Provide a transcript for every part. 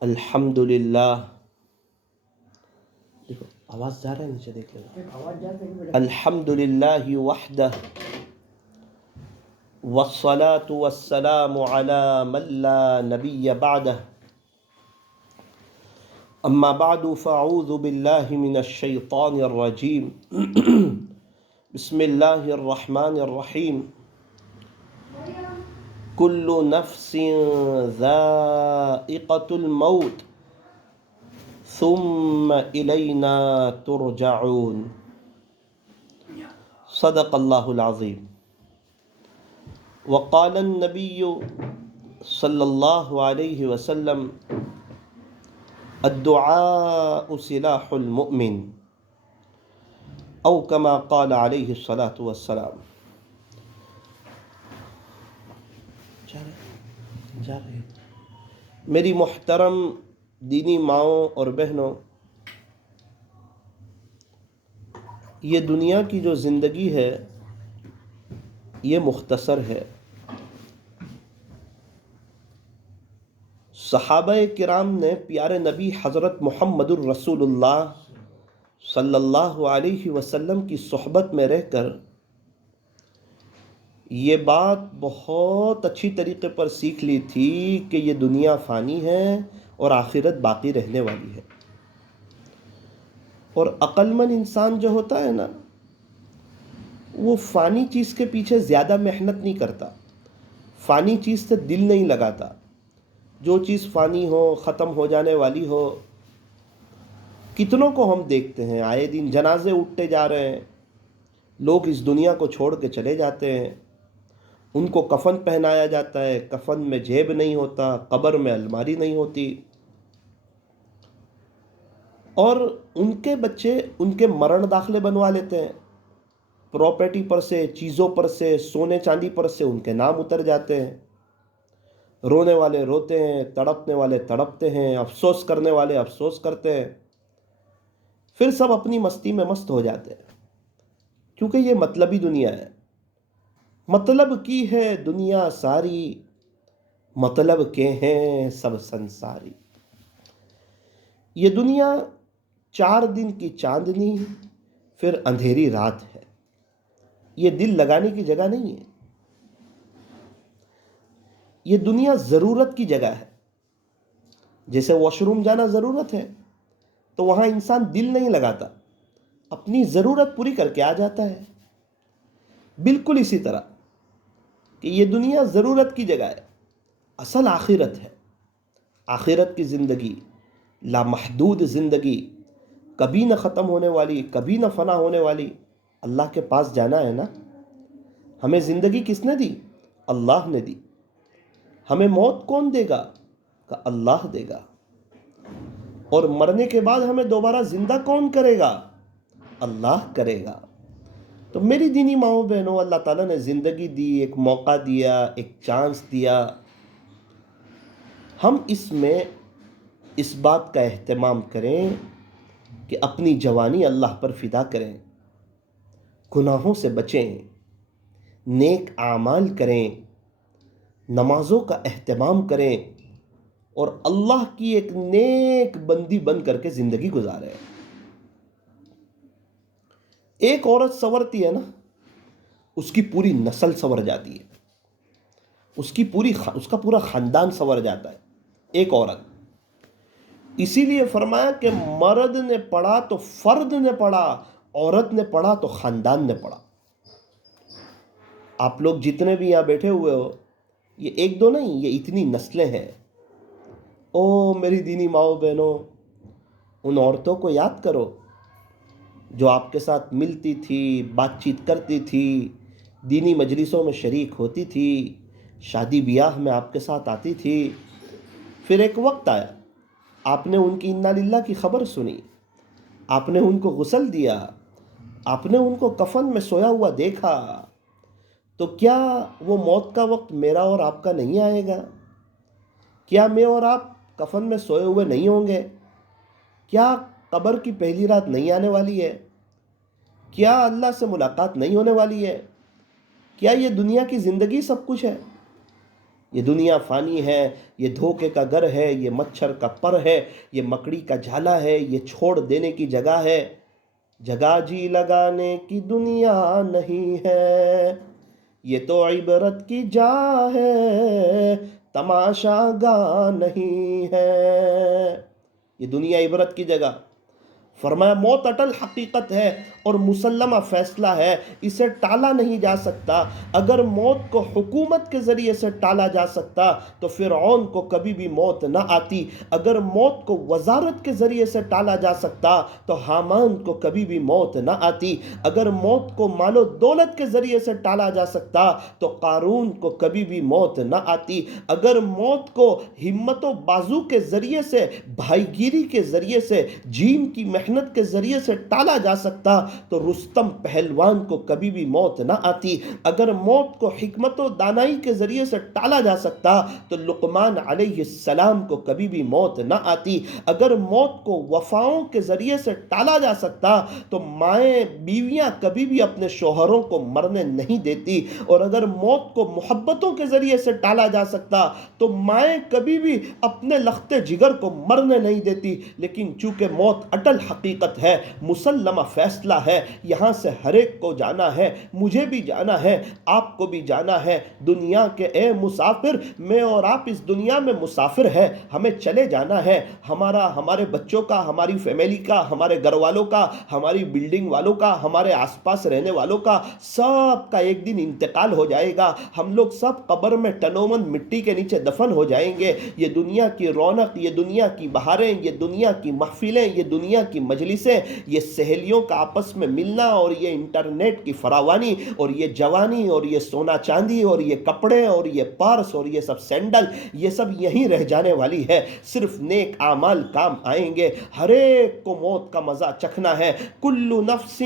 الحمد للہ. دیکھو آواز جا رہا ہے نیچے، دیکھ لینا. الحمد للہ وحدہ والصلاة والسلام على من لا نبی بعدہ. اما بعد فاعوذ باللہ من الشیطان الرجیم. بسم اللہ الرحمن الرحیم. کل نفس ذائقۃ الموت ثم الینا ترجعون. صدق اللہ العظیم. وقال النبی صلی اللہ علیہ وسلم الدعاء سلاح المؤمن او کما قال علیہ الصلاۃ والسلام. میری محترم دینی ماؤں اور بہنوں، یہ دنیا کی جو زندگی ہے یہ مختصر ہے. صحابہ کرام نے پیارے نبی حضرت محمد الرسول اللہ صلی اللہ علیہ وسلم کی صحبت میں رہ کر یہ بات بہت اچھی طریقے پر سیکھ لی تھی کہ یہ دنیا فانی ہے اور آخرت باقی رہنے والی ہے. اور عقل مند انسان جو ہوتا ہے نا، وہ فانی چیز کے پیچھے زیادہ محنت نہیں کرتا، فانی چیز سے دل نہیں لگاتا. جو چیز فانی ہو، ختم ہو جانے والی ہو. کتنوں کو ہم دیکھتے ہیں آئے دن جنازے اٹھتے جا رہے ہیں، لوگ اس دنیا کو چھوڑ کے چلے جاتے ہیں. ان کو کفن پہنایا جاتا ہے، کفن میں جیب نہیں ہوتا، قبر میں الماری نہیں ہوتی، اور ان کے بچے ان کے مرن داخلے بنوا لیتے ہیں. پراپرٹی پر سے، چیزوں پر سے، سونے چاندی پر سے ان کے نام اتر جاتے ہیں. رونے والے روتے ہیں، تڑپنے والے تڑپتے ہیں، افسوس کرنے والے افسوس کرتے ہیں. پھر سب اپنی مستی میں مست ہو جاتے ہیں، کیونکہ یہ مطلبی دنیا ہے. مطلب کی ہے دنیا ساری، مطلب کے ہیں سب سنساری. یہ دنیا 4 دن کی چاندنی پھر اندھیری رات ہے. یہ دل لگانے کی جگہ نہیں ہے. یہ دنیا ضرورت کی جگہ ہے. جیسے واش روم جانا ضرورت ہے تو وہاں انسان دل نہیں لگاتا، اپنی ضرورت پوری کر کے آ جاتا ہے. بالکل اسی طرح کہ یہ دنیا ضرورت کی جگہ ہے، اصل آخرت ہے. آخرت کی زندگی لامحدود زندگی، کبھی نہ ختم ہونے والی، کبھی نہ فنا ہونے والی. اللہ کے پاس جانا ہے نا. ہمیں زندگی کس نے دی؟ اللہ نے دی. ہمیں موت کون دے گا؟ کہ اللہ دے گا. اور مرنے کے بعد ہمیں دوبارہ زندہ کون کرے گا؟ اللہ کرے گا. تو میری دینی ماؤں بہنوں، اللہ تعالیٰ نے زندگی دی، ایک موقع دیا، ایک چانس دیا. ہم اس میں اس بات کا اہتمام کریں کہ اپنی جوانی اللہ پر فدا کریں، گناہوں سے بچیں، نیک اعمال کریں، نمازوں کا اہتمام کریں، اور اللہ کی ایک نیک بندی بن کر کے زندگی گزاریں. ایک عورت سنورتی ہے نا، اس کی پوری نسل سنور جاتی ہے، اس کا پورا خاندان سنور جاتا ہے. ایک عورت. اسی لیے فرمایا کہ مرد نے پڑھا تو فرد نے پڑھا، عورت نے پڑھا تو خاندان نے پڑھا. آپ لوگ جتنے بھی یہاں بیٹھے ہوئے ہو، یہ ایک دو نہیں، یہ اتنی نسلیں ہیں. او میری دینی ماؤں بہنوں، ان عورتوں کو یاد کرو جو آپ کے ساتھ ملتی تھی، بات چیت کرتی تھی، دینی مجلسوں میں شریک ہوتی تھی، شادی بیاہ میں آپ کے ساتھ آتی تھی. پھر ایک وقت آیا، آپ نے ان کی انا للہ کی خبر سنی، آپ نے ان کو غسل دیا، آپ نے ان کو کفن میں سویا ہوا دیکھا. تو کیا وہ موت کا وقت میرا اور آپ کا نہیں آئے گا؟ کیا میں اور آپ کفن میں سوئے ہوئے نہیں ہوں گے؟ کیا قبر کی پہلی رات نہیں آنے والی ہے؟ کیا اللہ سے ملاقات نہیں ہونے والی ہے؟ کیا یہ دنیا کی زندگی سب کچھ ہے؟ یہ دنیا فانی ہے، یہ دھوکے کا گھر ہے، یہ مچھر کا پر ہے، یہ مکڑی کا جھالا ہے، یہ چھوڑ دینے کی جگہ ہے، جگہ جی لگانے کی دنیا نہیں ہے، یہ تو عبرت کی جا ہے، تماشا گاہ نہیں ہے۔ یہ دنیا عبرت کی جگہ، فرمایا موت اٹل حقیقت ہے اور مسلمہ فیصلہ ہے، اسے ٹالا نہیں جا سکتا۔ اگر موت کو حکومت کے ذریعے سے ٹالا جا سکتا تو فرعون کو کبھی بھی موت نہ آتی، اگر موت کو وزارت کے ذریعے سے ٹالا جا سکتا تو حامان کو کبھی بھی موت نہ آتی، اگر موت کو مال و دولت کے ذریعے سے ٹالا جا سکتا تو قارون کو کبھی بھی موت نہ آتی، اگر موت کو ہمت و بازو کے ذریعے سے، بھائی گیری کے ذریعے سے، جیم کی محنت کے ذریعے سے ٹالا جا سکتا تو رستم پہلوان کو کبھی بھی موت نہ آتی، اگر موت کو حکمت و دانائی کے ذریعے سے ٹالا جا سکتا تو لقمان علیہ السلام کو کبھی بھی موت نہ آتی، اگر موت کو وفاؤں کے ذریعے سے ٹالا جا سکتا تو مائیں بیویاں کبھی بھی اپنے شوہروں کو مرنے نہیں دیتی، اور اگر موت کو محبتوں کے ذریعے سے ٹالا جا سکتا تو مائیں کبھی بھی اپنے لختے جگر کو مرنے نہیں دیتی، لیکن چونکہ موت اٹل حقیقت ہے، مسلمہ فیصلہ ہے، یہاں سے ہر ایک کو جانا ہے، مجھے بھی جانا ہے، آپ کو بھی جانا ہے، دنیا کے اے مسافر، میں اور آپ اس دنیا میں مسافر ہے، ہمیں چلے جانا ہے، ہمارے بچوں کا، ہماری فیملی کا، ہمارے گھر والوں کا، ہماری بلڈنگ والوں کا، ہمارے آس پاس رہنے والوں کا، سب کا ایک دن انتقال ہو جائے گا، ہم لوگ سب قبر میں ٹنومن مٹی کے نیچے دفن ہو جائیں گے۔ یہ دنیا کی رونق، یہ دنیا کی بہاریں، یہ دنیا کی محفلیں، یہ دنیا کی مجلسیں، یہ سہیلیوں کا آپس میں ملنا، اور یہ انٹرنیٹ کی فراوانی، اور یہ جوانی، اور یہ سونا چاندی، اور یہ کپڑے، اور یہ پارس، اور یہ سب سینڈل، یہ سب یہیں رہ جانے والی ہے، صرف نیک اعمال کام آئیں گے۔ ہر ایک کو موت کا مزہ چکھنا ہے، کل نفس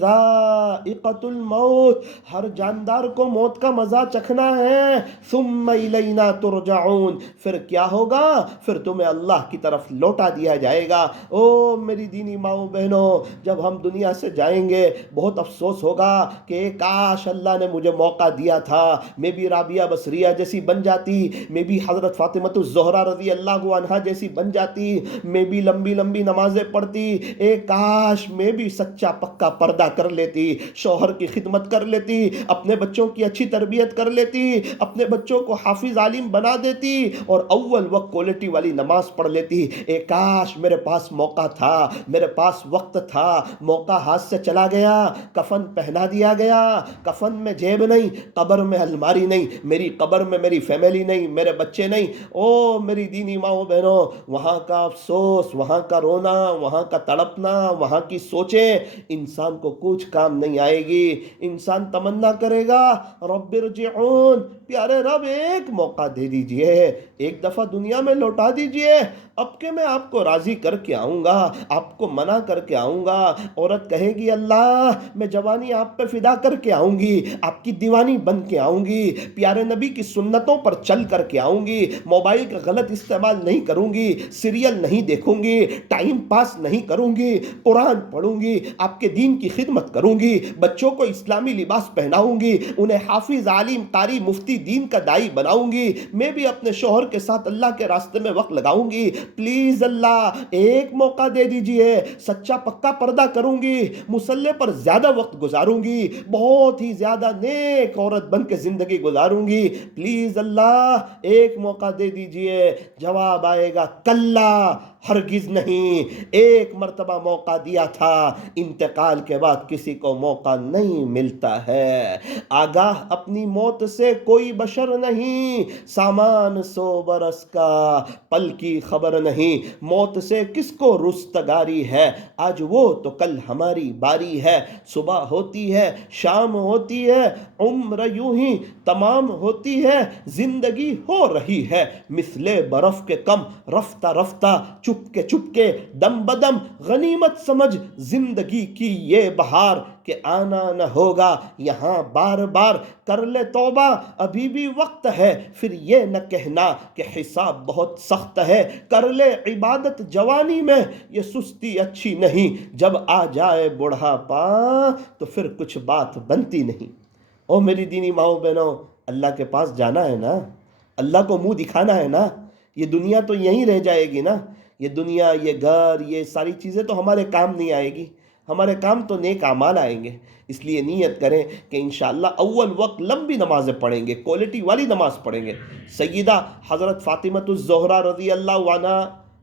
ذائقۃ الموت، ہر جاندار کو موت کا مزہ چکھنا ہے، ثم الینا ترجعون، پھر کیا ہوگا؟ پھر تمہیں اللہ کی طرف لوٹا دیا جائے گا۔ او میری دینی ماؤں بہنوں، جب ہم دنیا سے جائیں گے بہت افسوس ہوگا کہ کاش اللہ نے مجھے موقع دیا تھا، میں بھی رابعہ بصریہ جیسی بن جاتی، میں بھی حضرت فاطمہ الزہرا رضی اللہ عنہا جیسی بن جاتی، میں بھی لمبی لمبی نمازیں پڑھتی، اے کاش میں بھی سچا پکا پردہ کر لیتی، شوہر کی خدمت کر لیتی، اپنے بچوں کی اچھی تربیت کر لیتی، اپنے بچوں کو حافظ عالم بنا دیتی، اور اول وقت کوالٹی والی نماز پڑھ لیتی۔ اے کاش میرے پاس موقع تھا، میرے پاس وقت تھا، موقع ہاتھ سے چلا گیا، کفن پہنا دیا گیا، کفن میں جیب نہیں، قبر میں الماری نہیں، میری قبر میں میری فیملی نہیں، میرے بچے نہیں۔ او میری دینی ماں بہنوں، وہاں کا افسوس، وہاں کا رونا، وہاں کا تڑپنا، وہاں کی سوچیں انسان کو کچھ کام نہیں آئے گی۔ انسان تمنا کرے گا رب ارجعون، پیارے رب ایک موقع دے دیجئے، ایک دفعہ دنیا میں لوٹا دیجئے، اب کہ میں آپ کو راضی کر کے آؤں گا، آپ کو منع کر کے آؤں گا۔ عورت کہے گی اللہ میں جوانی آپ پہ فدا کر کے آؤں گی، آپ کی دیوانی بن کے آؤں گی، پیارے نبی کی سنتوں پر چل کر کے آؤں گی، موبائل کا غلط استعمال نہیں کروں گی، سیریل نہیں دیکھوں گی، ٹائم پاس نہیں کروں گی، قرآن پڑھوں گی، آپ کے دین کی خدمت کروں گی، بچوں کو اسلامی لباس پہناؤں گی، انہیں حافظ عالم قاری مفتی دین کا دائی بناؤں گی، میں بھی اپنے شوہر کے ساتھ اللہ کے راستے میں وقت لگاؤں گی، پلیز اللہ ایک موقع دے دیجئے، سچا پکا پردہ کروں گی، مصلی پر زیادہ وقت گزاروں گی، بہت ہی زیادہ نیک عورت بن کے زندگی گزاروں گی، پلیز اللہ ایک موقع دے دیجئے۔ جواب آئے گا کلا، ہرگز نہیں، ایک مرتبہ موقع دیا تھا، انتقال کے بعد کسی کو موقع نہیں ملتا ہے۔ آگاہ اپنی موت سے کوئی بشر نہیں، سامان 100 برس کا، پل کی خبر نہیں، موت سے کس کو رستگاری ہے، آج وہ تو کل ہماری باری ہے، صبح ہوتی ہے، شام ہوتی ہے، عمر یوں ہی تمام ہوتی ہے، زندگی ہو رہی ہے مثل برف کے کم، رفتہ رفتہ، چپ کے دم بدم، غنیمت سمجھ زندگی کی یہ بہار کہ آنا نہ ہوگا یہاں بار بار، کر لے توبہ ابھی بھی وقت ہے، پھر یہ نہ کہنا کہ حساب بہت سخت ہے، کر لے عبادت جوانی میں، یہ سستی اچھی نہیں، جب آ جائے بڑھاپا تو پھر کچھ بات بنتی نہیں۔ او میری دینی ماؤں بہنوں، اللہ کے پاس جانا ہے نا، اللہ کو منہ دکھانا ہے نا. یہ دنیا تو یہیں رہ جائے گی نا. یہ دنیا، یہ گھر، یہ ساری چیزیں تو ہمارے کام نہیں آئے گی. ہمارے کام تو نیک اعمال آئیں گے. اس لیے نیت کریں کہ انشاءاللہ اول وقت لمبی نمازیں پڑھیں گے، کوالٹی والی نماز پڑھیں گے. سیدہ حضرت فاطمۃ الزہرا رضی اللہ عنہا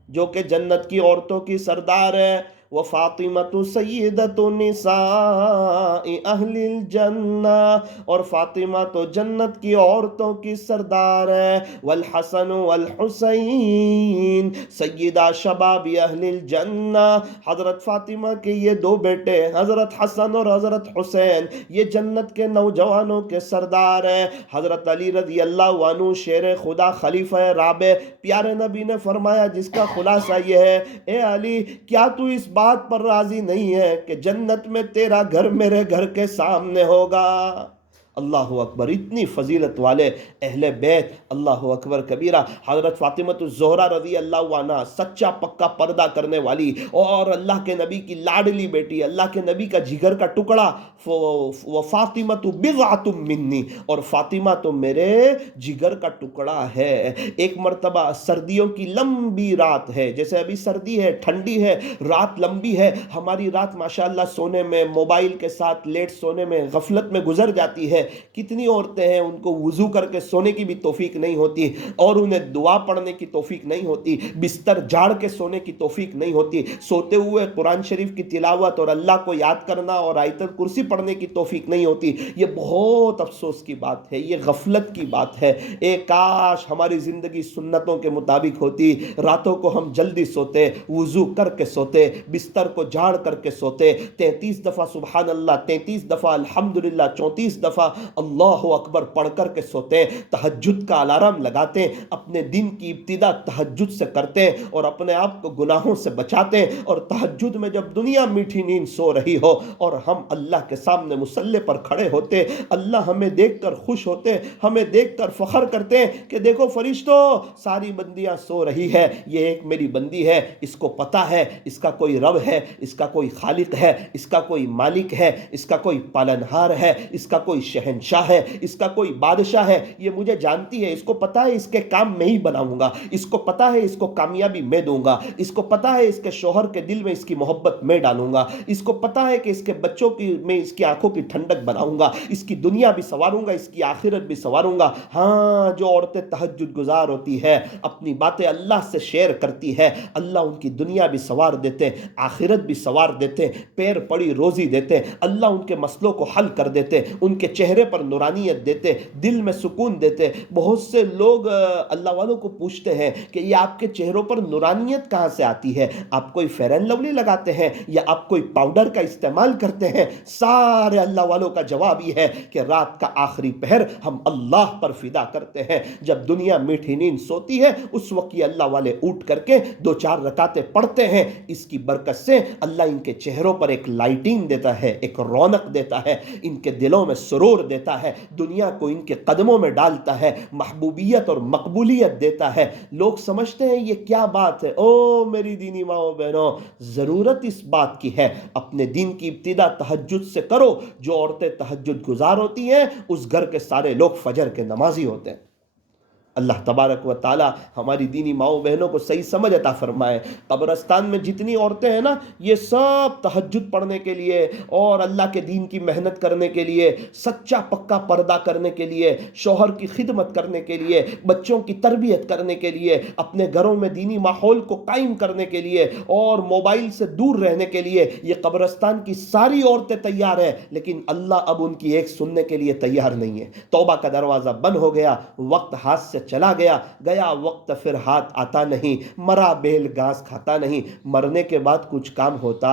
جو کہ جنت کی عورتوں کی سردار ہے، وہ فاطمۃ سیدۃ نساء اہل الجنہ، اور فاطمہ تو جنت کی عورتوں کی سردار ہے. والحسن والحسین سیدہ شباب اہل الجنہ، حضرت فاطمہ کے یہ دو بیٹے حضرت حسن اور حضرت حسین یہ جنت کے نوجوانوں کے سردار ہیں. حضرت علی رضی اللہ عنہ شیر خدا خلیفہ رابع، پیارے نبی نے فرمایا جس کا خلاصہ یہ ہے، اے علی کیا تو اس بات پر راضی نہیں ہے کہ جنت میں تیرا گھر میرے گھر کے سامنے ہوگا؟ اللہ اکبر، اتنی فضیلت والے اہل بیت، اللہ اکبر کبیرہ. حضرت فاطمۃ الزہرا رضی اللہ عنہ سچا پکا پردہ کرنے والی اور اللہ کے نبی کی لاڈلی بیٹی، اللہ کے نبی کا جگر کا ٹکڑا. فاطمۃ بضعۃ منی، اور فاطمہ تو میرے جگر کا ٹکڑا ہے. ایک مرتبہ سردیوں کی لمبی رات ہے، جیسے ابھی سردی ہے، ٹھنڈی ہے، رات لمبی ہے. ہماری رات ماشاءاللہ سونے میں موبائل کے ساتھ لیٹ سونے میں غفلت میں گزر جاتی ہے. کتنی عورتیں ہیں ان کو وضو کر کے سونے کی بھی توفیق نہیں ہوتی، اور انہیں دعا پڑھنے کی توفیق نہیں ہوتی، بستر جھاڑ کے سونے کی توفیق نہیں ہوتی، سوتے ہوئے قرآن شریف کی تلاوت اور اللہ کو یاد کرنا اور آیت الکرسی پڑھنے کی توفیق نہیں ہوتی. یہ بہت افسوس کی بات ہے، یہ غفلت کی بات ہے. کاش ہماری زندگی سنتوں کے مطابق ہوتی، راتوں کو ہم جلدی سوتے، وضو کر کے سوتے، بستر کو جھاڑ کر کے سوتے، 33 دفعہ سبحان اللہ، 33 دفعہ الحمدللہ، 34 دفعہ اللہ اکبر پڑھ کر کے سوتے ہیں. تہجد کا الارم لگاتے ہیں، اپنے دن کی ابتدا تہجد سے کرتے ہیں اور اپنے آپ کو گناہوں سے بچاتے ہیں. اور تہجد میں جب دنیا میٹھی نیند سو رہی ہو اور ہم اللہ کے سامنے مصلی پر کھڑے ہوتے، اللہ ہمیں دیکھ کر خوش ہوتے، ہمیں دیکھ کر فخر کرتے ہیں کہ دیکھو فرشتوں، ساری بندیاں سو رہی ہے، یہ ایک میری بندی ہے، اس کو پتا ہے اس کا کوئی رب ہے، اس کا کوئی خالق ہے، اس کا کوئی مالک ہے، اس کا کوئی پالنہار ہے، اس کا کوئی شہنشاہ ہے، اس کا کوئی بادشاہ ہے. یہ مجھے جانتی ہے، اس کو پتا ہے اس کے کام میں ہی بناؤں گا، اس کو پتا ہے اس کو کامیابی میں دوں گا، اس کو پتا ہے اس کے شوہر کے دل میں اس کی محبت میں ڈالوں گا، اس کو پتا ہے کہ اس کے بچوں کی میں اس کی آنکھوں کی ٹھنڈک بناؤں گا، اس کی دنیا بھی سنواروں گا، اس کی آخرت بھی سنواروں گا. ہاں، جو عورتیں تہجد گزار ہوتی ہے، اپنی باتیں اللہ سے شیئر کرتی ہے، اللہ ان کی دنیا بھی سنوار دیتے ہیں، آخرت بھی سنوار دیتے ہیں، پیر پڑی روزی دیتے ہیں، اللہ ان کے مسئلوں کو حل کر دیتے، ان کے چہرے پر نورانیت دیتے، دل میں سکون دیتے. بہت سے لوگ اللہ والوں کو پوچھتے ہیں کہ یہ آپ کے چہروں پر نورانیت کہاں سے آتی ہے؟ آپ کوئی فیئر اینڈ لولی لگاتے ہیں یا آپ کوئی پاؤڈر کا استعمال کرتے ہیں؟ سارے اللہ والوں کا جواب یہ ہے کہ رات کا آخری پہر ہم اللہ پر فدا کرتے ہیں. جب دنیا میٹھی نیند سوتی ہے اس وقت یہ اللہ والے اٹھ کر کے 2-4 رکعتیں پڑھتے ہیں. اس کی برکت سے اللہ ان کے چہروں پر ایک لائٹنگ دیتا ہے، ایک رونق دیتا ہے، ان کے دلوں میں سرور دیتا ہے، دنیا کو ان کے قدموں میں ڈالتا ہے، محبوبیت اور مقبولیت دیتا ہے. لوگ سمجھتے ہیں یہ کیا بات ہے؟ او میری دینی ماؤں بہنوں، ضرورت اس بات کی ہے اپنے دین کی ابتدا تہجد سے کرو. جو عورتیں تہجد گزار ہوتی ہیں اس گھر کے سارے لوگ فجر کے نمازی ہوتے ہیں. اللہ تبارک و تعالی ہماری دینی ماؤں بہنوں کو صحیح سمجھ عطا فرمائے. قبرستان میں جتنی عورتیں ہیں نا، یہ سب تہجد پڑھنے کے لیے اور اللہ کے دین کی محنت کرنے کے لیے، سچا پکا پردہ کرنے کے لیے، شوہر کی خدمت کرنے کے لیے، بچوں کی تربیت کرنے کے لیے، اپنے گھروں میں دینی ماحول کو قائم کرنے کے لیے اور موبائل سے دور رہنے کے لیے، یہ قبرستان کی ساری عورتیں تیار ہیں. لیکن اللہ اب ان کی ایک سننے کے لیے تیار نہیں ہے. توبہ کا دروازہ بند ہو گیا، وقت ہاتھ سے چلا گیا وقت پھر ہاتھ آتا نہیں. مرا بیل گھاس کھاتا نہیں. مرنے کے بعد کچھ کام ہوتا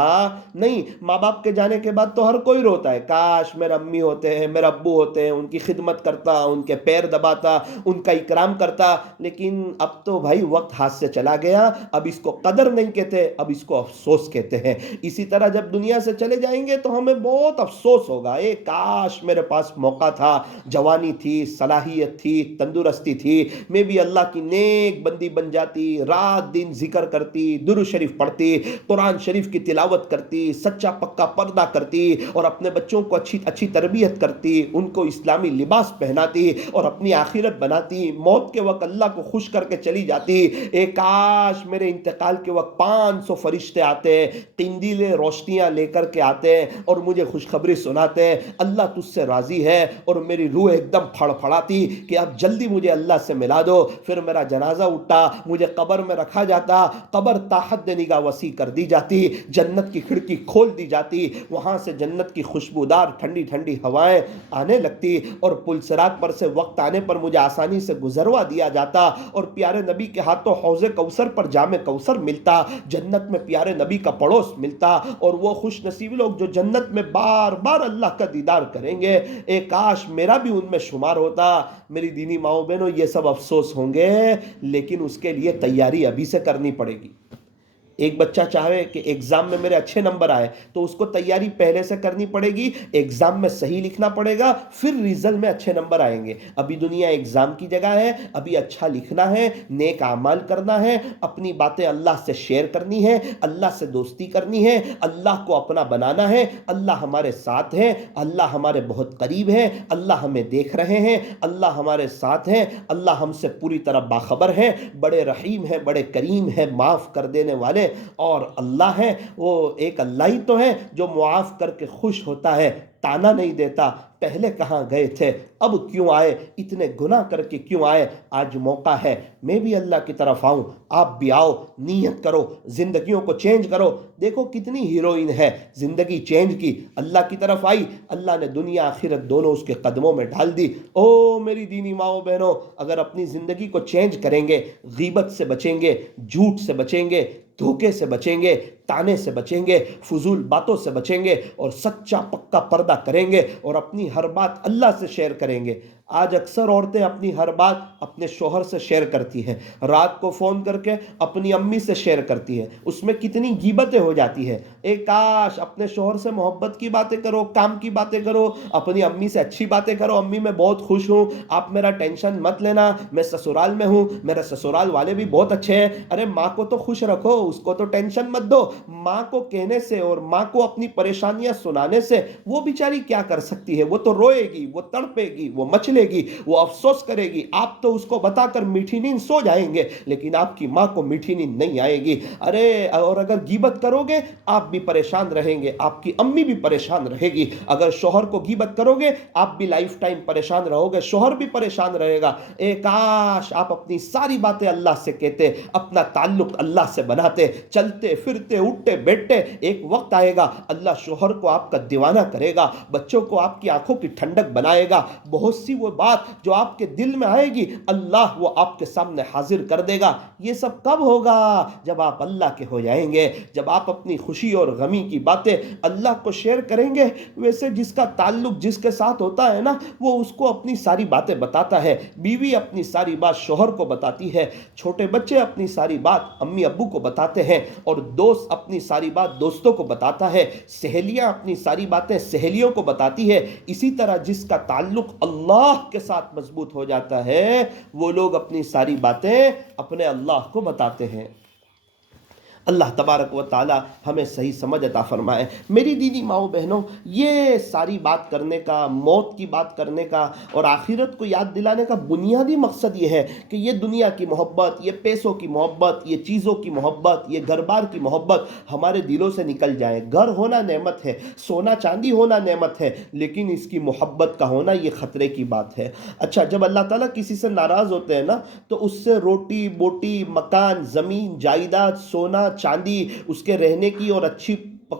نہیں. ماں باپ کے جانے کے بعد تو ہر کوئی روتا ہے، کاش میرے امی ہوتے ہیں، میرے ابو ہوتے ہیں، ان کی خدمت کرتا، ان کے پیر دباتا، ان کا اکرام کرتا. لیکن اب تو بھائی وقت ہاتھ سے چلا گیا، اب اس کو قدر نہیں کہتے، اب اس کو افسوس کہتے ہیں. اسی طرح جب دنیا سے چلے جائیں گے تو ہمیں بہت افسوس ہوگا، کاش میرے پاس موقع تھا، جوانی تھی، صلاحیت تھی، تندرستی تھی، میں بھی اللہ کی نیک بندی بن جاتی، رات دن ذکر کرتی، درود شریف پڑھتی، قرآن شریف کی تلاوت کرتی، سچا پکا پردہ کرتی اور اپنے بچوں کو اچھی تربیت کرتی، ان کو اسلامی لباس پہناتی اور اپنی آخرت بناتی، موت کے وقت اللہ کو خوش کر کے چلی جاتی۔ اے کاش میرے انتقال کے وقت 500 فرشتے آتے، قندیلیں روشنیاں لے کر کے آتے اور مجھے خوشخبری سناتے اللہ تجھ سے راضی ہے، اور میری روح ایک دم پھڑ پھڑاتی کہ اب جلدی مجھے اللہ سے ملا دو۔ پھر میرا جنازہ اٹھا، مجھے قبر میں رکھا جاتا، قبر تاحد نگاہ وسیع کر دی جاتی، جنت کی کھڑکی کھول دی جاتی، وہاں سے جنت کی خوشبودار ٹھنڈی ٹھنڈی ہوائیں آنے لگتی، اور پل صراط پر سے وقت آنے پر مجھے آسانی سے گزروا دیا جاتا، اور پیارے نبی کے ہاتھوں حوض کوثر پر جام کوثر ملتا، جنت میں پیارے نبی کا پڑوس ملتا، اور وہ خوش نصیب لوگ جو جنت میں بار بار اللہ کا دیدار کریں گے، اے کاش میرا بھی ان میں شمار ہوتا۔ میری دینی ماؤں بہنوں، یہ سب افسوس ہوں گے، لیکن اس کے لیے تیاری ابھی سے کرنی پڑے گی۔ ایک بچہ چاہے کہ ایگزام میں میرے اچھے نمبر آئے تو اس کو تیاری پہلے سے کرنی پڑے گی، ایگزام میں صحیح لکھنا پڑے گا، پھر ریزلٹ میں اچھے نمبر آئیں گے۔ ابھی دنیا ایگزام کی جگہ ہے، ابھی اچھا لکھنا ہے، نیک اعمال کرنا ہے، اپنی باتیں اللہ سے شیئر کرنی ہے، اللہ سے دوستی کرنی ہے، اللہ کو اپنا بنانا ہے۔ اللہ ہمارے ساتھ ہے، اللہ ہمارے بہت قریب ہے، اللہ ہمیں دیکھ رہے ہیں، اللہ ہمارے ساتھ ہیں، اللہ ہم سے پوری طرح باخبر ہے، بڑے رحیم ہے، بڑے کریم ہے، معاف کر دینے والے، اور اللہ ہے وہ ایک اللہ ہی تو ہے جو معاف کر کے خوش ہوتا ہے، تانا نہیں دیتا۔ پہلے کہاں گئے تھے، اب کیوں آئے، اتنے گناہ کر کے کیوں آئے، آج موقع ہے میں بھی اللہ کی طرف آؤں، آپ بھی آؤ، نیت کرو، زندگیوں کو چینج کرو۔ دیکھو کتنی ہیروئن ہے، زندگی چینج کی، اللہ کی طرف آئی، اللہ نے دنیا آخرت دونوں اس کے قدموں میں ڈال دی۔ او میری دینی ماؤں بہنوں، اگر اپنی زندگی کو چینج کریں گے، غیبت سے بچیں گے، جھوٹ سے بچیں گے، دھوکے سے بچیں گے، تانے سے بچیں گے، فضول باتوں سے بچیں گے، اور سچا پکا پردہ کریں گے، اور اپنی ہر بات اللہ سے شیئر کریں گے۔ آج اکثر عورتیں اپنی ہر بات اپنے شوہر سے شیئر کرتی ہیں، رات کو فون کر کے اپنی امی سے شیئر کرتی ہے، اس میں کتنی غیبتیں ہو جاتی ہے۔ اے کاش اپنے شوہر سے محبت کی باتیں کرو، کام کی باتیں کرو، اپنی امی سے اچھی باتیں کرو، امی میں بہت خوش ہوں، آپ میرا ٹینشن مت لینا، میں سسرال میں ہوں، میرے سسرال والے بھی بہت اچھے ہیں۔ ارے ماں کو تو خوش رکھو، اس کو تو ٹینشن مت دو۔ ماں کو کہنے سے اور ماں کو اپنی پریشانیاں سنانے سے وہ بیچاری کیا کر سکتی ہے، وہ تو روئے گی، وہ تڑپے گی، وہ مچلے گی، وہ افسوس کرے گی۔ آپ تو اس کو بتا کر میٹھی نیند سو جائیں گے، لیکن آپ کی ماں کو میٹھی نیند نہیں آئے گی۔ ارے اور اگر غیبت کرو گے آپ بھی پریشان رہیں گے، آپ کی امی بھی پریشان رہے گی۔ اگر شوہر کو غیبت کرو گے آپ بھی لائف ٹائم پریشان رہو گے، شوہر بھی پریشان رہے گا۔ اے کاش آپ اپنی ساری باتیں اللہ سے کہتے، اپنا تعلق اللہ سے بناتے، چلتے پھرتے اٹھتے بیٹھتے، ایک وقت آئے گا اللہ شوہر کو آپ کا دیوانہ کرے گا، بچوں کو آپ کی آنکھوں کی ٹھنڈک بنائے گا، بہت سی وہ بات جو آپ کے دل میں آئے گی اللہ وہ آپ کے سامنے حاضر کر دے گا۔ یہ سب کب ہوگا؟ جب آپ اللہ کے ہو جائیں گے، جب آپ اپنی خوشی اور غمی کی باتیں اللہ کو شیئر کریں گے۔ ویسے جس کا تعلق جس کے ساتھ ہوتا ہے نا، وہ اس کو اپنی ساری باتیں بتاتا ہے، بیوی اپنی ساری بات شوہر کو بتاتی ہے، چھوٹے بچے اپنی ساری بات امی ابو کو بتاتے ہیں، اور دوست اپنی ساری بات دوستوں کو بتاتا ہے، سہیلیاں اپنی ساری باتیں سہیلیوں کو بتاتی ہے۔ اسی طرح جس کا تعلق اللہ کے ساتھ مضبوط ہو جاتا ہے وہ لوگ اپنی ساری باتیں اپنے اللہ کو بتاتے ہیں۔ اللہ تبارک و تعالی ہمیں صحیح سمجھ عطا فرمائے۔ میری دینی ماؤں بہنوں، یہ ساری بات کرنے کا، موت کی بات کرنے کا اور آخرت کو یاد دلانے کا بنیادی مقصد یہ ہے کہ یہ دنیا کی محبت، یہ پیسوں کی محبت، یہ چیزوں کی محبت، یہ گھر بار کی محبت ہمارے دلوں سے نکل جائے۔ گھر ہونا نعمت ہے، سونا چاندی ہونا نعمت ہے، لیکن اس کی محبت کا ہونا یہ خطرے کی بات ہے۔ اچھا، جب اللہ تعالیٰ کسی سے ناراض ہوتے ہیں نا تو اس سے روٹی بوٹی، مکان، زمین جائیداد، سونا چاندی، اس کے رہنے کی اور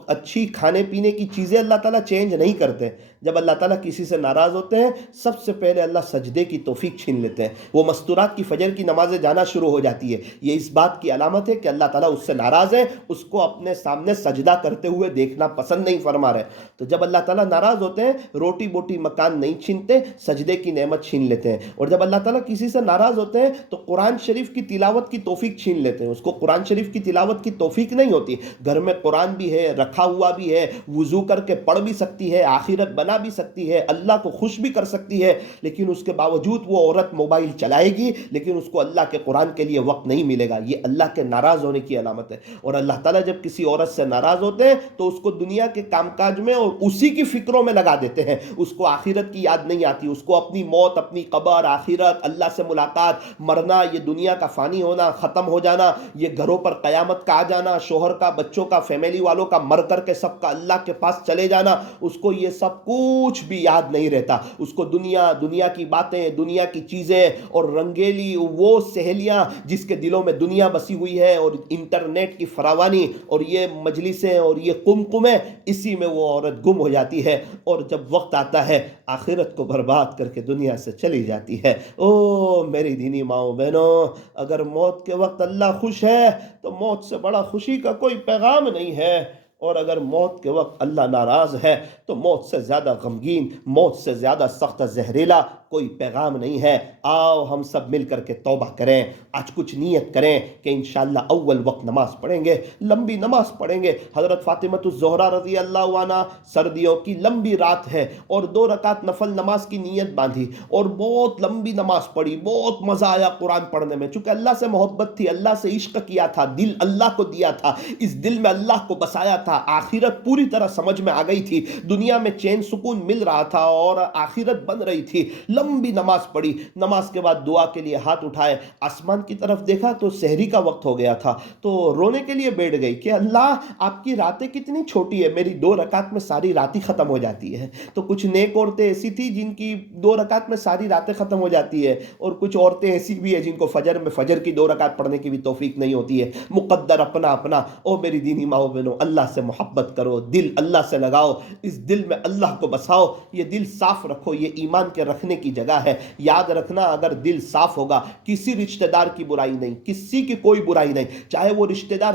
اچھی کھانے پینے کی چیزیں اللہ تعالیٰ چینج نہیں کرتے۔ جب اللہ تعالیٰ کسی سے ناراض ہوتے ہیں سب سے پہلے اللہ سجدے کی توفیق چھین لیتے ہیں، وہ مستورات کی فجر کی نمازیں جانا شروع ہو جاتی ہے۔ یہ اس بات کی علامت ہے کہ اللہ تعالیٰ اس سے ناراض ہے، اس کو اپنے سامنے سجدہ کرتے ہوئے دیکھنا پسند نہیں فرما رہے۔ تو جب اللہ تعالیٰ ناراض ہوتے ہیں روٹی بوٹی مکان نہیں چھینتے، سجدے کی نعمت چھین لیتے ہیں۔ اور جب اللہ تعالیٰ کسی سے ناراض ہوتے ہیں تو قرآن شریف کی تلاوت کی توفیق چھین لیتے ہیں، اس کو قرآن شریف کی تلاوت کی توفیق نہیں ہوتی۔ گھر میں قرآن بھی ہے، رکھا ہوا بھی ہے، وضو کر کے پڑھ بھی سکتی ہے، آخرت بنا منا بھی سکتی ہے, اللہ کو خوش بھی کر سکتی ہے, لیکن اس کے باوجود وہ عورت موبائل چلائے گی, لیکن اس کو اللہ کے قرآن کے لیے وقت نہیں ملے گا. یہ اللہ کے ناراض ہونے کی علامت ہے. اور اللہ تعالیٰ جب کسی عورت سے ناراض ہوتے ہیں تو اس کو دنیا کے کام کاج میں اور اسی کی فکروں میں لگا دیتے ہیں. اس کو آخرت کی یاد نہیں آتی, اس کو اپنی موت, اپنی قبر, آخرت, اللہ سے ملاقات, مرنا, یہ دنیا کا فانی ہونا, ختم ہو جانا, یہ گھروں پر قیامت کا آ جانا, شوہر کا, بچوں کا, فیملی والوں کا مر کر کے سب کا اللہ کے پاس چلے جانا, اس کو یہ سب کچھ بھی یاد نہیں رہتا. اس کو دنیا کی باتیں, دنیا کی چیزیں اور رنگیلی وہ سہیلیاں جس کے دلوں میں دنیا بسی ہوئی ہے, اور انٹرنیٹ کی فراوانی اور یہ مجلسیں اور یہ قمقمیں, اسی میں وہ عورت گم ہو جاتی ہے. اور جب وقت آتا ہے آخرت کو برباد کر کے دنیا سے چلی جاتی ہے. او میری دینی ماؤں بہنوں, اگر موت کے وقت اللہ خوش ہے تو موت سے بڑا خوشی کا کوئی پیغام نہیں ہے, اور اگر موت کے وقت اللہ ناراض ہے تو موت سے زیادہ غمگین, موت سے زیادہ سخت زہریلا کوئی پیغام نہیں ہے. آؤ ہم سب مل کر کے توبہ کریں, آج کچھ نیت کریں کہ انشاءاللہ اول وقت نماز پڑھیں گے, لمبی نماز پڑھیں گے. حضرت فاطمۃ الزہرا رضی اللہ عنہا, سردیوں کی لمبی رات ہے اور 2 رکعت نفل نماز کی نیت باندھی اور بہت لمبی نماز پڑھی, بہت مزہ آیا قرآن پڑھنے میں. چونکہ اللہ سے محبت تھی, اللہ سے عشق کیا تھا, دل اللہ کو دیا تھا, اس دل میں اللہ کو بسایا تھا, آخرت پوری طرح سمجھ میں آ گئی تھی, دنیا میں چین سکون مل رہا تھا اور آخرت بن رہی تھی. لمبی نماز پڑھی, نماز کے بعد دعا کے لیے ہاتھ اٹھائے, آسمان کی طرف دیکھا تو سحری کا وقت ہو گیا تھا, تو رونے کے لیے بیٹھ گئی کہ اللہ آپ کی راتیں کتنی چھوٹی ہے, میری 2 رکعت میں ساری رات ہی ختم ہو جاتی ہے. تو کچھ نیک عورتیں ایسی تھی جن کی 2 رکعت میں ساری راتیں ختم ہو جاتی ہے, اور کچھ عورتیں ایسی بھی ہیں جن کو فجر کی 2 رکعت پڑھنے کی بھی توفیق نہیں ہوتی ہے. مقدر اپنا اپنا. او میری دینی ماؤں بہنوں, اللہ سے محبت کرو, دل اللہ سے لگاؤ, اس دل میں اللہ کو بساؤ, یہ دل صاف رکھو, یہ ایمان کے رکھنے کی جگہ ہے. یاد رکھنا اگر دل صاف ہوگا, کسی رشتہ دار کی برائی نہیں, کسی کی کوئی برائی نہیں, چاہے وہ رشتہ دار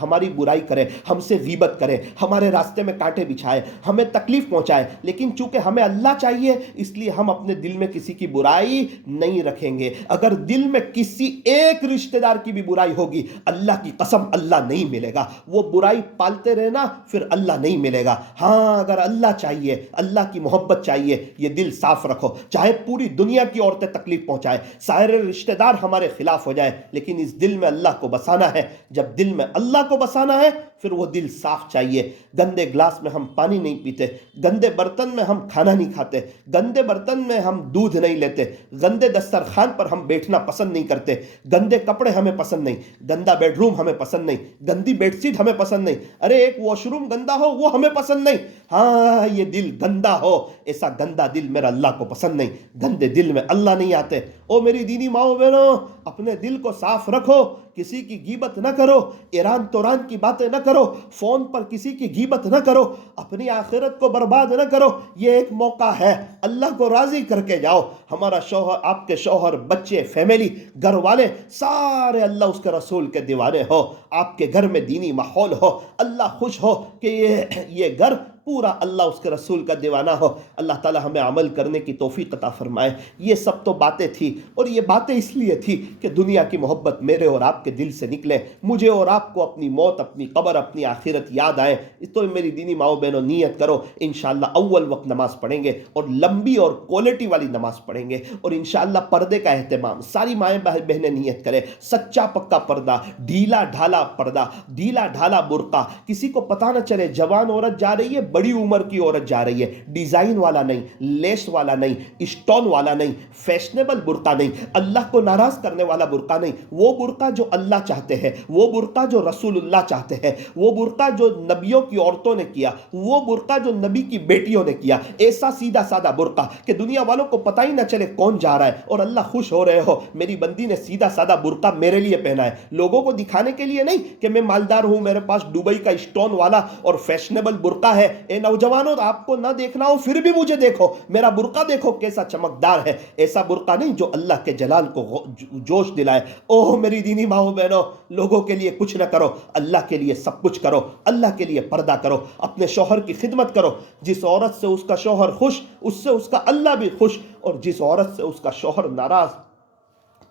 ہماری برائی کرے, ہم سے غیبت کرے, ہمارے راستے میں کانٹے بچھائے, ہمیں تکلیف پہنچائے, لیکن چونکہ ہمیں اللہ چاہیے اس لیے ہم اپنے دل میں کسی کی برائی نہیں رکھیں گے. اگر دل میں کسی ایک رشتہ دار کی بھی برائی ہوگی, اللہ کی قسم اللہ نہیں ملے گا. وہ برائی پالتے رہنا, پھر اللہ نہیں ملے گا. ہاں اگر اللہ چاہیے, اللہ کی محبت چاہیے, یہ دل صاف رکھو, چاہے پوری دنیا کی عورتیں تکلیف پہنچائے, سارے رشتہ دار ہمارے خلاف ہو جائے, لیکن اس دل میں اللہ کو بسانا ہے. جب دل میں اللہ کو بسانا ہے پھر وہ دل صاف چاہیے. گندے گلاس میں ہم پانی نہیں پیتے, گندے برتن میں ہم کھانا نہیں کھاتے, گندے برتن میں ہم دودھ نہیں لیتے, گندے دسترخوان پر ہم بیٹھنا پسند نہیں کرتے, گندے کپڑے ہمیں پسند نہیں, گندا بیڈ روم ہمیں پسند نہیں, گندی بیڈ شیٹ ہمیں پسند نہیں, ارے ایک واش روم گندا ہو وہ ہمیں پسند نہیں. ہاں یہ دل گندا ہو, ایسا گندا دل میرا اللہ کو پسند نہیں. گندے دل میں اللہ نہیں آتے. او میری دینی ماؤں بہنوں, اپنے دل کو صاف رکھو, کسی کی غیبت نہ کرو, ایران توران کی باتیں نہ کرو, فون پر کسی کی غیبت نہ کرو, اپنی آخرت کو برباد نہ کرو. یہ ایک موقع ہے, اللہ کو راضی کر کے جاؤ. ہمارا شوہر, آپ کے شوہر, بچے, فیملی, گھر والے سارے اللہ اس کے رسول کے دیوانے ہو, آپ کے گھر میں دینی ماحول ہو, اللہ خوش ہو کہ یہ گھر پورا اللہ اس کے رسول کا دیوانہ ہو. اللہ تعالی ہمیں عمل کرنے کی توفیق عطا فرمائے. یہ سب تو باتیں تھی, اور یہ باتیں اس لیے تھی کہ دنیا کی محبت میرے اور آپ کے دل سے نکلے, مجھے اور آپ کو اپنی موت, اپنی قبر, اپنی آخرت یاد آئے. تو میری دینی ماؤں بہنوں نیت کرو, انشاءاللہ اول وقت نماز پڑھیں گے, اور لمبی اور کوالٹی والی نماز پڑھیں گے, اور انشاءاللہ پردے کا اہتمام ساری مائیں بہنیں نیت کریں. سچا پکا پردہ, ڈھیلا ڈھالا پردہ, ڈھیلا ڈھالا برقع, کسی کو پتہ نہ چلے جوان عورت جا رہی ہے, بڑی عمر کی عورت جا رہی ہے, ڈیزائن والا نہیں, لیس والا نہیں, اسٹون والا نہیں, فیشنیبل برقع نہیں, اللہ کو ناراض کرنے والا برقع نہیں. وہ برقع جو اللہ چاہتے ہیں, وہ برقع جو رسول اللہ چاہتے ہیں, وہ برقع جو نبیوں کی عورتوں نے کیا, وہ برقع جو نبی کی بیٹیوں نے کیا, ایسا سیدھا سادہ برقع کہ دنیا والوں کو پتہ ہی نہ چلے کون جا رہا ہے, اور اللہ خوش ہو رہے ہو میری بندی نے سیدھا سادہ برقع میرے لیے پہنا ہے, لوگوں کو دکھانے کے لیے نہیں کہ میں مالدار ہوں, میرے پاس دبئی کا اسٹون والا اور فیشنیبل برقع ہے. اے نوجوانوں, آپ کو نہ دیکھنا ہو پھر بھی مجھے دیکھو, میرا برقع دیکھو کیسا چمکدار ہے. ایسا برقع نہیں جو اللہ کے جلال کو جوش دلائے. اوہ میری دینی ماؤں بہنوں, لوگوں کے لیے کچھ نہ کرو, اللہ کے لیے سب کچھ کرو, اللہ کے لیے پردہ کرو, اپنے شوہر کی خدمت کرو. جس عورت سے اس کا شوہر خوش, اس سے اس کا اللہ بھی خوش, اور جس عورت سے اس کا شوہر ناراض,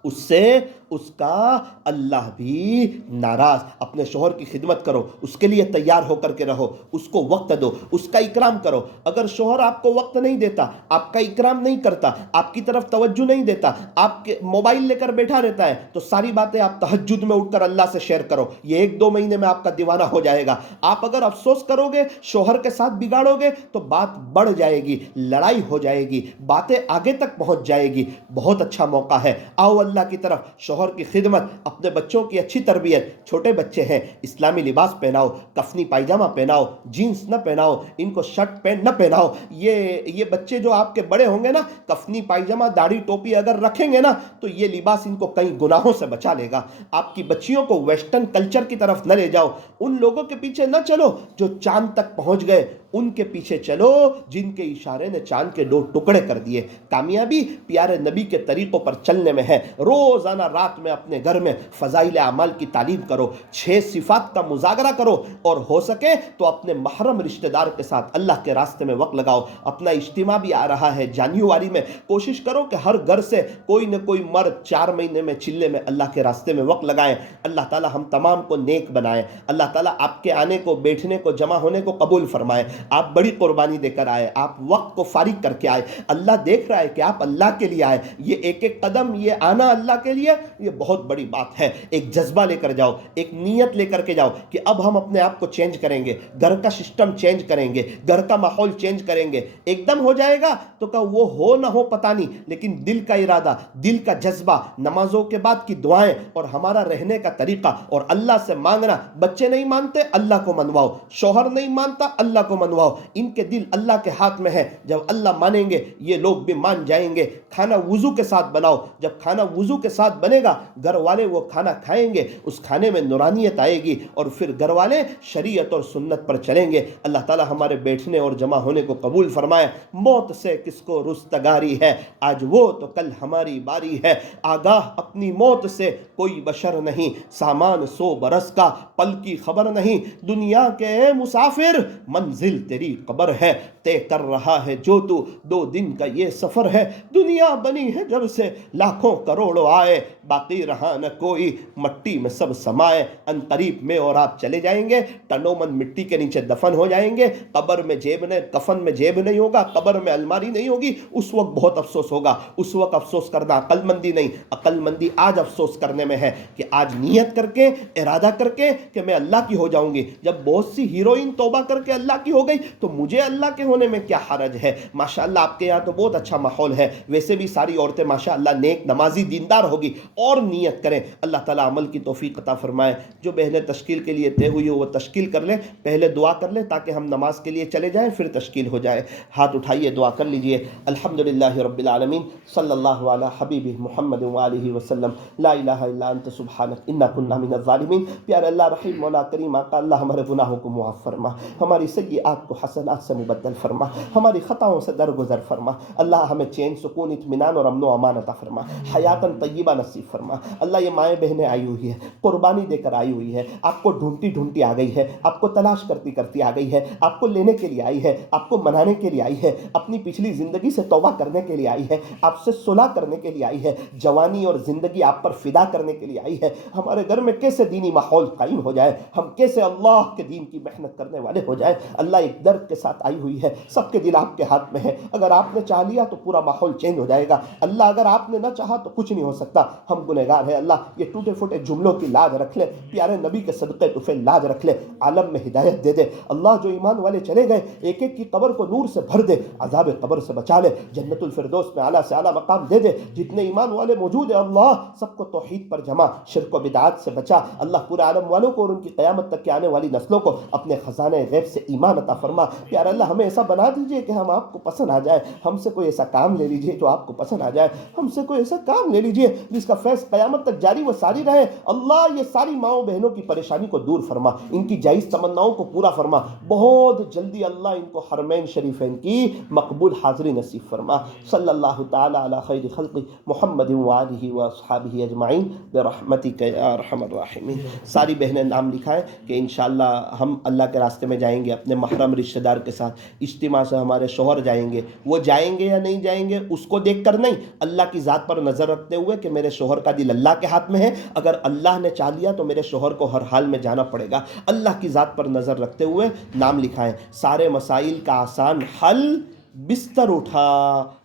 اس سے اس کا اللہ بھی ناراض. اپنے شوہر کی خدمت کرو, اس کے لیے تیار ہو کر کے رہو, اس کو وقت دو, اس کا اکرام کرو. اگر شوہر آپ کو وقت نہیں دیتا, آپ کا اکرام نہیں کرتا, آپ کی طرف توجہ نہیں دیتا, آپ کے موبائل لے کر بیٹھا رہتا ہے, تو ساری باتیں آپ تہجد میں اٹھ کر اللہ سے شیئر کرو. یہ 1-2 مہینے میں آپ کا دیوانہ ہو جائے گا. آپ اگر افسوس کرو گے, شوہر کے ساتھ بگاڑو گے, تو بات بڑھ جائے گی, لڑائی ہو جائے گی, باتیں آگے تک پہنچ جائے گی. بہت اچھا موقع ہے, آؤ اللہ کی طرف, شوہر کی خدمت, اپنے بچوں کی اچھی تربیت. چھوٹے بچے ہیں, اسلامی لباس پہناؤ, کفنی پائجامہ پہناؤ, جینس نہ پہناؤ, ان کو شرٹ پینٹ نہ پہناؤ. یہ بچے جو آپ کے بڑے ہوں گے نا, کفنی پائجامہ داڑھی ٹوپی اگر رکھیں گے نا, تو یہ لباس ان کو کئی گناہوں سے بچا لے گا. آپ کی بچیوں کو ویسٹرن کلچر کی طرف نہ لے جاؤ. ان لوگوں کے پیچھے نہ چلو جو چاند تک پہنچ گئے, ان کے پیچھے چلو جن کے اشارے نے چاند کے 2 ٹکڑے کر دیے. کامیابی پیارے نبی کے طریقوں پر چلنے میں ہے. روزانہ رات میں اپنے گھر میں فضائل اعمال کی تعلیم کرو, 6 صفات کا مذاکرہ کرو, اور ہو سکے تو اپنے محرم رشتہ دار کے ساتھ اللہ کے راستے میں وقت لگاؤ. اپنا اجتماع بھی آ رہا ہے جنوری میں, کوشش کرو کہ ہر گھر سے کوئی نہ کوئی مرد 4 مہینے میں چلے میں اللہ کے راستے میں وقت لگائیں. اللہ تعالی ہم تمام کو نیک بنائے. اللہ تعالی آپ کے آنے کو, بیٹھنے کو, جمع ہونے کو قبول فرمائے. آپ بڑی قربانی دے کر آئے, آپ وقت کو فارغ کر کے آئے. اللہ دیکھ رہا ہے کہ آپ اللہ کے لیے آئے. یہ ایک قدم, یہ آنا اللہ کے لیے, یہ بہت بڑی بات ہے. ایک جذبہ لے کر جاؤ, ایک نیت لے کر کے جاؤ کہ اب ہم اپنے آپ کو چینج کریں گے, گھر کا سسٹم چینج کریں گے, گھر کا ماحول چینج کریں گے. ایک دم ہو جائے گا تو کہ وہ ہو نہ ہو پتہ نہیں, لیکن دل کا ارادہ, دل کا جذبہ, نمازوں کے بعد کی دعائیں, اور ہمارا رہنے کا طریقہ, اور اللہ سے مانگنا. بچے نہیں مانتے, اللہ کو منواؤ. شوہر نہیں مانتا, اللہ کو منواؤ. ان کے دل اللہ کے ہاتھ میں ہے. جب اللہ مانیں گے, یہ لوگ بھی مان جائیں گے. کھانا وضو کے ساتھ بناؤ. جب کھانا وضو کے ساتھ بنے گا, گھر والے وہ کھانا کھائیں گے, اس کھانے میں نورانیت آئے گی, اور پھر گھر والے شریعت اور سنت پر چلیں گے. اللہ تعالی ہمارے بیٹھنے اور جمع ہونے کو قبول فرمائے. موت سے کس کو رستگاری ہے, آج وہ تو کل ہماری باری ہے. آگاہ اپنی موت سے کوئی بشر نہیں, سامان 100 برس کا پل کی خبر نہیں. دنیا کے مسافر, منزل تیری قبر ہے. طے کر رہا ہے جو تو 2 دن کا یہ سفر ہے. دنیا بنی ہے جب سے لاکھوں کروڑوں آئے, باقی رہا نہ کوئی, مٹی میں سب سمائے. ان قریب میں اور آپ چلے جائیں گے, تنو من مٹی کے نیچے دفن ہو جائیں گے. قبر میں جیب نہیں, کفن میں جیب نہیں ہوگا, قبر میں الماری نہیں ہوگی. اس وقت بہت افسوس ہوگا. اس وقت افسوس کرنا عقل مندی نہیں. عقل مندی آج افسوس کرنے میں ہے کہ آج نیت کر کے, ارادہ کر کے کہ میں اللہ کی ہو جاؤں گی. جب بہت سی ہیروئن توبہ کر کے اللہ کی ہو گئی, تو مجھے اللہ کے ہونے میں کیا حرج ہے. ماشاءاللہ آپ کے یہاں تو بہت اچھا ماحول ہے. ویسے بھی ساری عورتیں ماشاءاللہ نیک, نمازی, دیندار ہوگی. اور نیت کریں, اللہ تعالیٰ عمل کی توفیق عطا فرمائے. جو بہنیں تشکیل کے لیے طے ہوئی ہو وہ تشکیل کر لیں. پہلے دعا کر لیں تاکہ ہم نماز کے لیے چلے جائیں, پھر تشکیل ہو جائے. ہاتھ اٹھائیے, دعا کر لیجئے. الحمدللہ رب العالمین, صلی اللہ علی حبیبہ محمد وآلہ وسلم. لا الہ الا انت سبحانک انا کنا من الظالمین. پیارے اللہ رحیم مولا کریم آقا, اللہ ہمارے گناہوں کو معاف فرما, ہماری سیئات کو حسنات سے مبدل فرما, ہماری خطاؤں سے درگزر فرما. اللہ ہمیں چین, سکون, اطمینان اور امن و امان عطا فرما. حیاتاً طیبہ نصیب فرما. اللہ یہ مائیں بہنیں آئی ہوئی ہے, قربانی دے کر آئی ہوئی ہے, آپ کو ڈھونڈتی ڈھونڈتی آ گئی ہے, آپ کو تلاش کرتی کرتی آ گئی ہے, آپ کو لینے کے لیے آئی ہے, آپ کو منانے کے لیے آئی ہے, اپنی پچھلی زندگی سے توبہ کرنے کے لیے آئی ہے, آپ سے صلح کرنے کے لیے آئی ہے, جوانی اور زندگی آپ پر فدا کرنے کے لیے آئی ہے. ہمارے گھر میں کیسے دینی ماحول قائم ہو جائے, ہم کیسے اللہ کے دین کی محنت کرنے والے ہو جائے. اللہ ایک درد کے ساتھ آئی ہوئی ہے, سب کے دل آپ کے ہاتھ میں ہے. اگر آپ نے چاہ لیا تو پورا ماحول چینج ہو جائے گا. اللہ اگر آپ نے نہ چاہا تو کچھ نہیں ہو سکتا. ہم گنہگار ہیں. اللہ یہ ٹوٹے پھوٹے جملوں کی لاج رکھ لے, پیارے نبی کے صدقے تو لاج رکھ لے, عالم میں ہدایت دے دے. اللہ جو ایمان والے چلے گئے, ایک ایک کی قبر کو نور سے بھر دے, عذاب قبر سے بچا لے, جنت الفردوس میں اعلیٰ سے اعلیٰ مقام دے دے. جتنے ایمان والے موجود ہیں اللہ سب کو توحید پر جمع, شرک و بدعات سے بچا. اللہ پورے عالم والوں کو اور ان کی قیامت تک کے آنے والی نسلوں کو اپنے خزانے غیب سے ایمان عطا فرما. پیارے اللہ ہمیں ایسا بنا دیجئے کہ ہم آپ کو پسند آ جائے. ہم سے کوئی ایسا کام لے لیجئے جو آپ کو پسند آ جائے. ہم سے کوئی ایسا کام لے لیجئے جس کا فیض قیامت تک جاری و ساری رہے. اللہ یہ ساری ماؤں بہنوں کی پریشانی کو دور فرما, ان کی جائز تمناؤں کو پورا فرما. بہت جلدی اللہ ان کو حرمین شریفین کی مقبول حاضری نصیب فرما. صلی اللہ تعالی علی خیر خلق محمد وآلہ واصحابہ اجمعین برحمتک یا ارحم الراحمین. ساری بہنیں نام لکھائیں کہ انشاءاللہ ہم اللہ کے راستے میں جائیں گے اپنے محرم رشتہ دار کے ساتھ. اجتماع سے ہمارے شوہر جائیں گے, وہ جائیں گے یا نہیں جائیں گے اس کو دیکھ کر نہیں, اللہ کی ذات پر نظر رکھتے ہوئے کہ میرے شوہر شوہر کا دل اللہ کے ہاتھ میں ہے. اگر اللہ نے چاہ لیا تو میرے شوہر کو ہر حال میں جانا پڑے گا. اللہ کی ذات پر نظر رکھتے ہوئے نام لکھائیں. سارے مسائل کا آسان حل، بستر اٹھا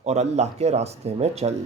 اور اللہ کے راستے میں چل.